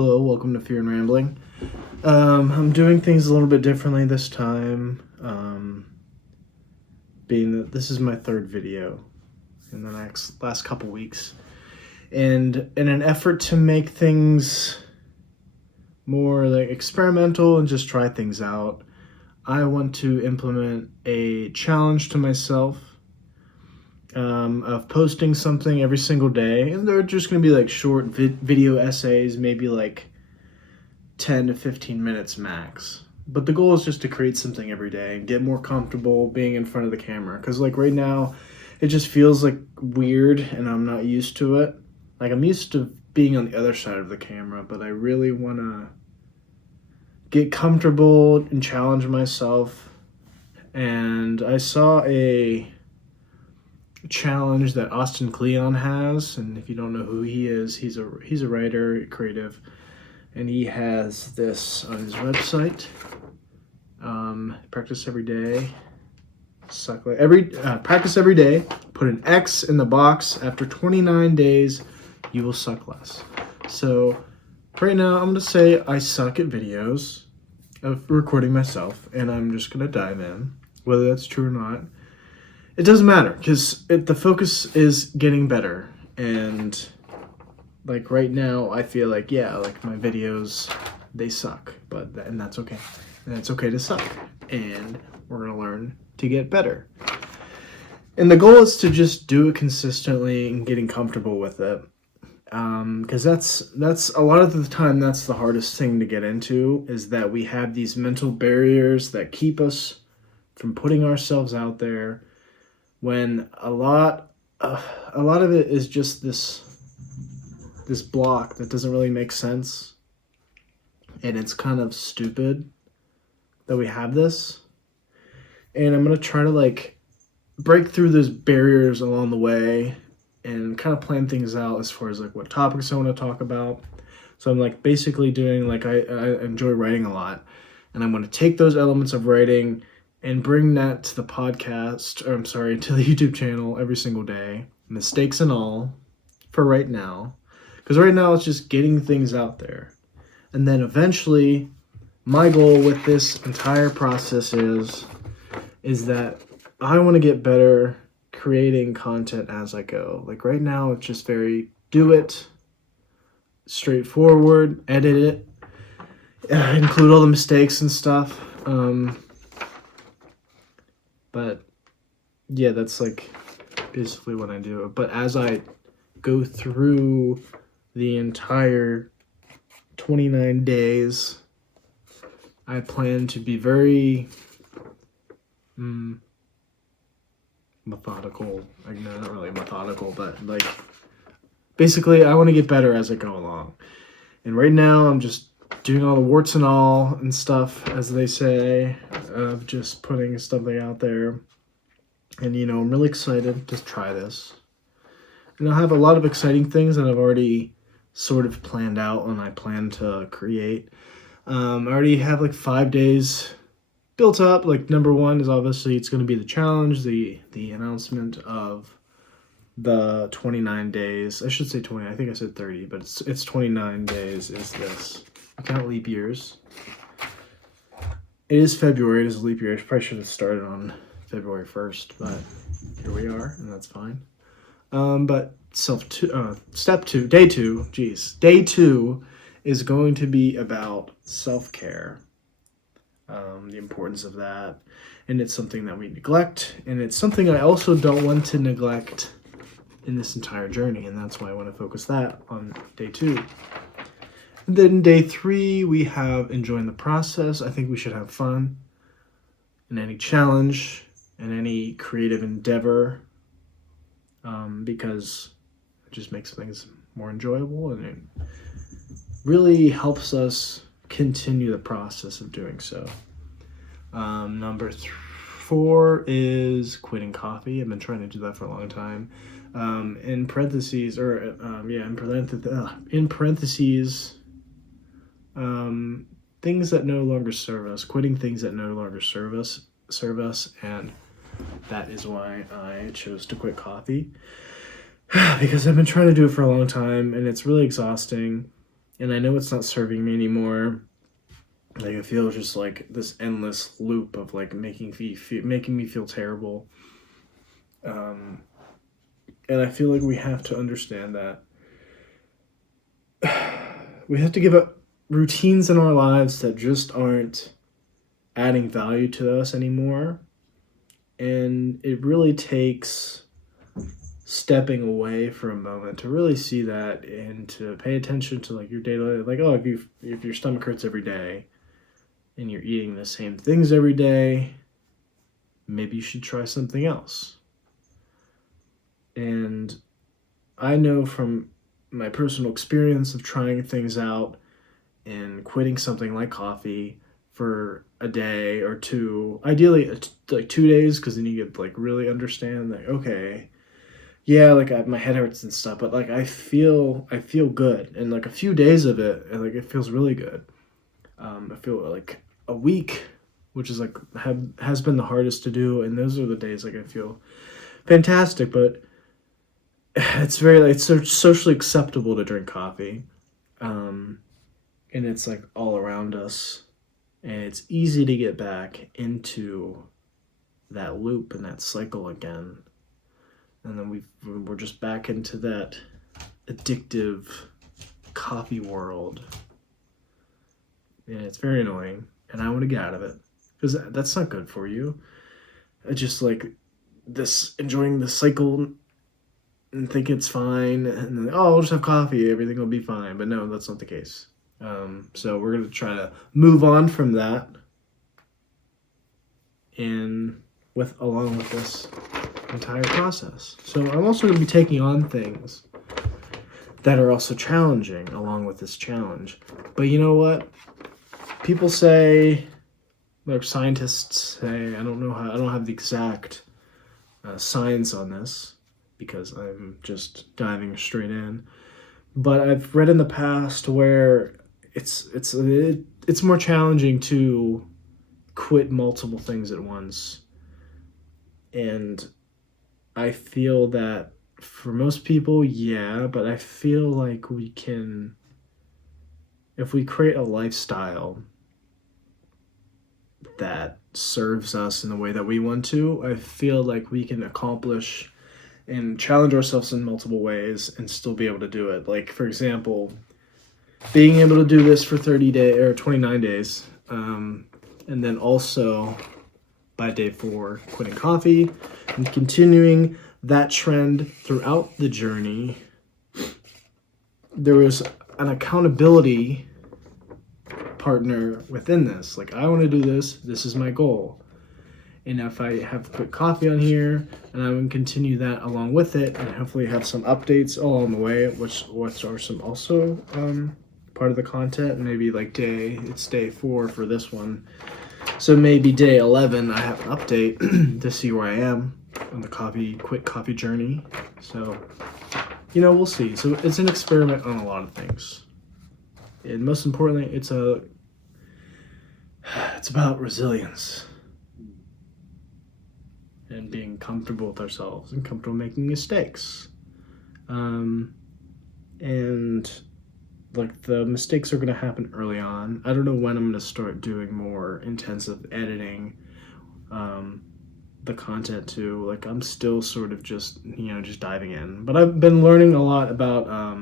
Hello, welcome to Fear and Rambling. I'm doing things a little bit differently this time, being that this is my third video in the last couple weeks. And in an effort to make things more like experimental and just try things out, I want to implement a challenge to myself of posting something every single day, and they're just going to be like short video essays, maybe like 10 to 15 minutes max. But the goal is just to create something every day and get more comfortable being in front of the camera, because like right now it just feels like weird and I'm not used to it. Like I'm used to being on the other side of the camera, but I really want to get comfortable and challenge myself. And I saw a challenge that Austin Kleon has, and if you don't know who he is, he's a writer, creative, and he has this on his website. Practice every day, practice every day, put an X in the box. After 29 days you will suck less. So right now I'm gonna say I suck at videos of recording myself, and I'm just gonna dive in. Whether that's true or not, it doesn't matter, because the focus is getting better. And like right now I feel like, yeah, like my videos, they suck, and that's okay. And it's okay to suck, and we're gonna learn to get better. And the goal is to just do it consistently and getting comfortable with it, because that's a lot of the time that's the hardest thing to get into, is that we have these mental barriers that keep us from putting ourselves out there, when a lot of it is just this block that doesn't really make sense, and it's kind of stupid that we have this. And I'm gonna try to like break through those barriers along the way and kind of plan things out as far as like what topics I want to talk about. So I'm like basically doing, like, I enjoy writing a lot, and I'm going to take those elements of writing and bring that to the podcast, or to the YouTube channel every single day, mistakes and all, for right now. Because right now it's just getting things out there. And then eventually, my goal with this entire process is that I want to get better creating content as I go. Like right now it's just very do it, straightforward, edit it, include all the mistakes and stuff. But yeah, that's like basically what I do. But as I go through the entire 29 days, I plan to be very methodical. Like, no, not really methodical, but like basically I want to get better as I go along. And right now I'm just doing all the warts and all and stuff, as they say, of just putting something out there. And I'm really excited to try this. And I'll have a lot of exciting things that I've already sort of planned out and I plan to create. I already have like 5 days built up. Like number one is obviously it's going to be the challenge, the announcement of the 29 days. I should say 20. I think I said 30, but it's 29 days is this. I count leap years. It is February. It is a leap year. I probably should have started on February 1st, but here we are, and that's fine. But day two is going to be about self-care, the importance of that, and it's something that we neglect, and it's something I also don't want to neglect in this entire journey, and that's why I want to focus that on day 2. And then day 3, we have enjoying the process. I think we should have fun in any challenge and any creative endeavor, because it just makes things more enjoyable, and it really helps us continue the process of doing so. Number 4 is quitting coffee. I've been trying to do that for a long time. In parentheses, things that no longer serve us, quitting things that no longer serve us, and that is why I chose to quit coffee, because I've been trying to do it for a long time, and it's really exhausting. And I know it's not serving me anymore. Like, I feel just like this endless loop of like making me feel terrible. And I feel like we have to understand that we have to give up routines in our lives that just aren't adding value to us anymore. And it really takes stepping away for a moment to really see that and to pay attention to like your daily, like, oh, if your stomach hurts every day and you're eating the same things every day, maybe you should try something else. And I know from my personal experience of trying things out and quitting something like coffee for a day or two, ideally like 2 days, because then you get like really understand that, okay, yeah, like my head hurts and stuff, but like I feel good, and like a few days of it, and like it feels really good. I feel like a week, which is like has been the hardest to do, and those are the days like I feel fantastic, but it's very like it's so socially acceptable to drink coffee, and it's like all around us, and it's easy to get back into that loop and that cycle again, and then we're just back into that addictive coffee world, and it's very annoying, and I want to get out of it because that's not good for you. I just like this enjoying the cycle and think it's fine, and then, oh, I'll just have coffee, everything will be fine. But no, that's not the case. So we're gonna try to move on from that, and along with this entire process. So I'm also gonna be taking on things that are also challenging along with this challenge. But you know what? People say, like scientists say, I don't have the exact science on this, because I'm just diving straight in. But I've read in the past where it's more challenging to quit multiple things at once. And I feel that for most people, yeah, but I feel like we can, if we create a lifestyle that serves us in the way that we want to, I feel like we can accomplish and challenge ourselves in multiple ways and still be able to do it. Like, for example, being able to do this for 30 days or 29 days, and then also by day 4, quitting coffee and continuing that trend throughout the journey. There was an accountability partner within this. Like, I want to do this. This is my goal. And if I have quit coffee on here, and I would continue that along with it, and hopefully have some updates along the way, which are some also part of the content. Maybe like it's day 4 for this one, so maybe day 11 I have an update to see where I am on the quit coffee journey. So, we'll see. So it's an experiment on a lot of things, and most importantly, it's about resilience and being comfortable with ourselves and comfortable making mistakes. And like the mistakes are going to happen early on. I don't know when I'm going to start doing more intensive editing, the content too. Like, I'm still sort of just diving in, but I've been learning a lot about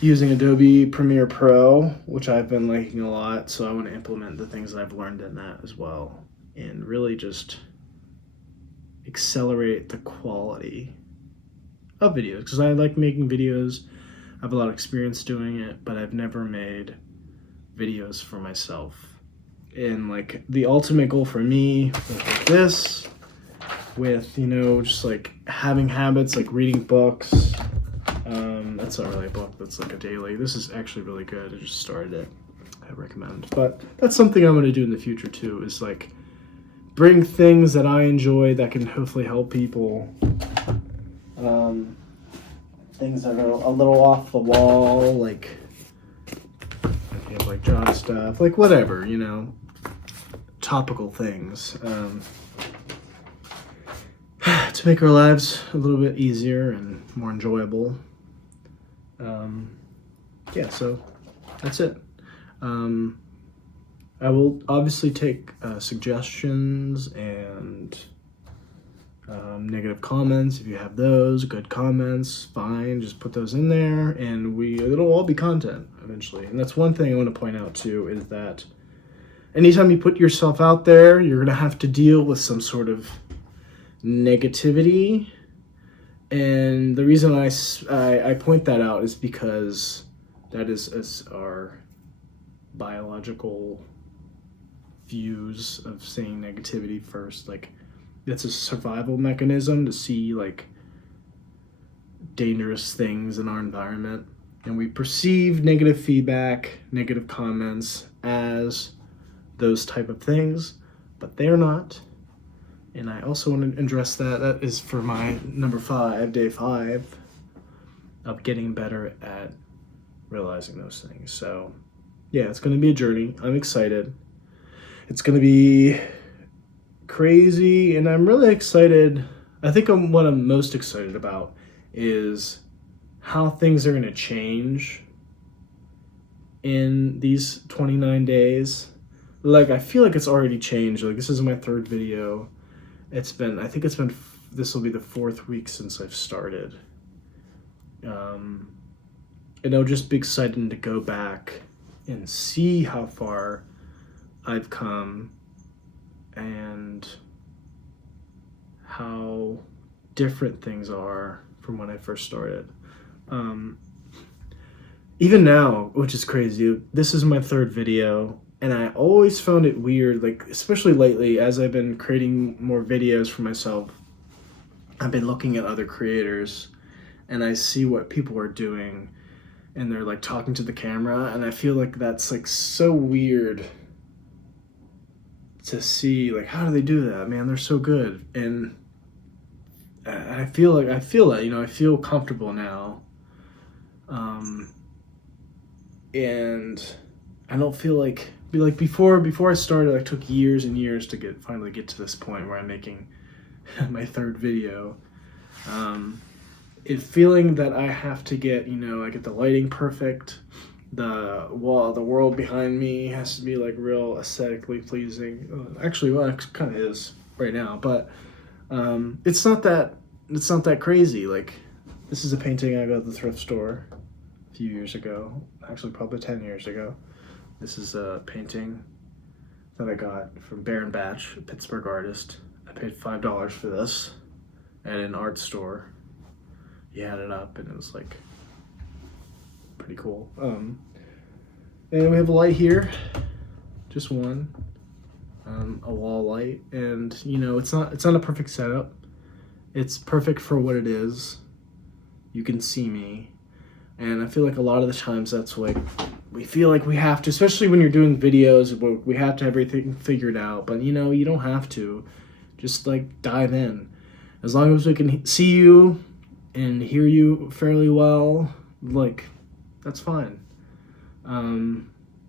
using Adobe Premiere Pro, which I've been liking a lot. So I want to implement the things that I've learned in that as well, and really just accelerate the quality of videos, because I like making videos. I have a lot of experience doing it, but I've never made videos for myself. And like the ultimate goal for me with this, with just like having habits like reading books. That's not really a book, that's like a daily. This is actually really good. I just started it. I recommend. But that's something I'm going to do in the future too, is like bring things that I enjoy that can hopefully help people. Things that are a little off the wall, like like job stuff, like whatever, topical things, to make our lives a little bit easier and more enjoyable. Yeah, so that's it. I will obviously take suggestions and negative comments. If you have those, good comments, fine, just put those in there, and it'll all be content eventually. And that's one thing I want to point out too, is that anytime you put yourself out there, you're going to have to deal with some sort of negativity. And the reason I point that out is because that is our biological views of saying negativity first. Like, it's a survival mechanism to see like dangerous things in our environment, and we perceive negative feedback, negative comments as those type of things, but they're not. And I also want to address that is for my number 5, day 5 of getting better at realizing those things. So yeah, it's going to be a journey. I'm excited. It's going to be crazy, and I'm really excited. I think what I'm most excited about is how things are going to change in these 29 days. Like, I feel like it's already changed. Like, this is my 3rd video. This will be the 4th week since I've started. And it'll just be exciting to go back and see how far I've come and how different things are from when I first started. Even now, which is crazy, this is my 3rd video, and I always found it weird, like, especially lately, as I've been creating more videos for myself, I've been looking at other creators, and I see what people are doing, and they're, like, talking to the camera, and I feel like that's, like, so weird to see. Like, how do they do that, man? They're so good. And I feel that, I feel comfortable now. And I don't feel like before I started, I took years and years to finally get to this point where I'm making my 3rd video. Feeling that I have to get, I get the lighting perfect, the world behind me has to be like real aesthetically pleasing. Actually, well, it kind of is right now, but it's not that crazy. Like, this is a painting I got at the thrift store a few years ago, actually probably 10 years ago. This is a painting that I got from Baron Batch, a Pittsburgh artist. I paid $5 for this at an art store. He had it up, and it was like pretty cool. And we have a light here, just one, a wall light, and it's not a perfect setup. It's perfect for what it is. You can see me, and I feel like a lot of the times that's like we feel like we have to, especially when you're doing videos, we have to have everything figured out. But you don't have to. Just like dive in. As long as we can see you and hear you fairly well, like, that's fine.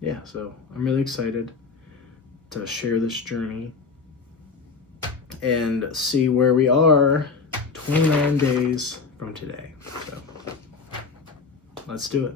Yeah, so I'm really excited to share this journey and see where we are 29 days from today. So let's do it.